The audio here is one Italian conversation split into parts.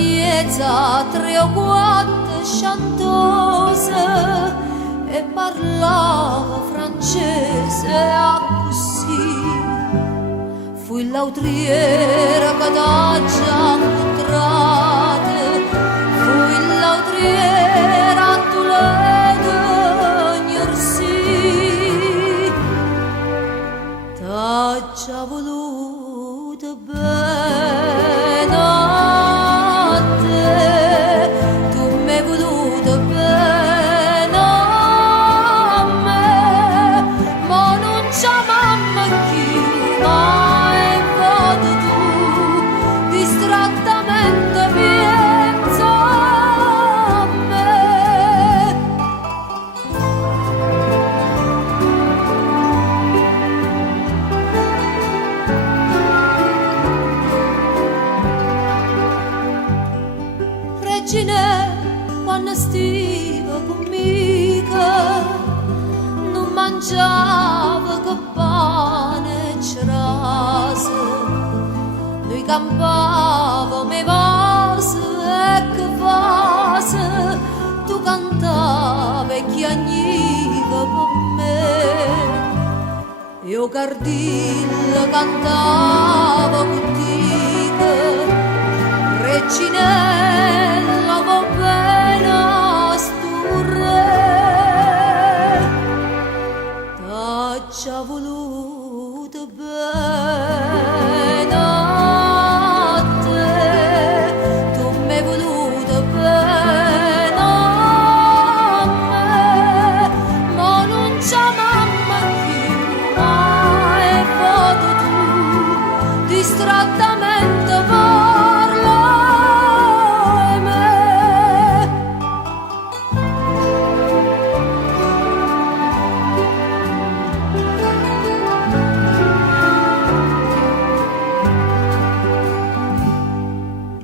miezza, tre o quattro chantose e parlava francese a così. Fui l'autriera che t'ha incontrate, fui l'autriera a Toledo, Gnorsì. T'ha già voluto bene a te, tu m'hai voluto bene a me, ma non c'è mamma chi mai vado tu, distrattamente pensa a me. Regine, quando stiva conmigo, non mangiava che pane e cerase. Noi campavamo i vasi e che vasi, tu cantavi e chiagniva per me. Io Cardillo cantavo contigo, Reginella va bene a stu re, t'ha già voluto bene a te, tu m'hai voluto bene a me, ma non c'è mamma chi mai vado tu, distrattamente parla a me.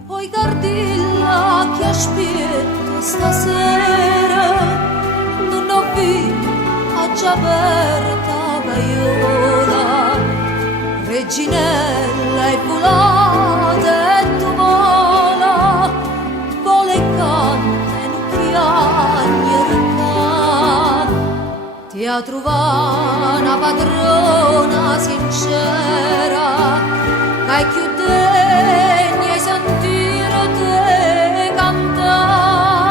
Poi Cardilla che aspetto stasera, non ho visto a già aperta gaiola. Reginella è volata e tu vola, vola e canta e non chiagna. Ti ha trovato una padrona sincera, che è più degna di sentire te cantare.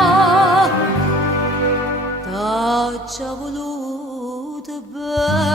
T'ha già voluto bene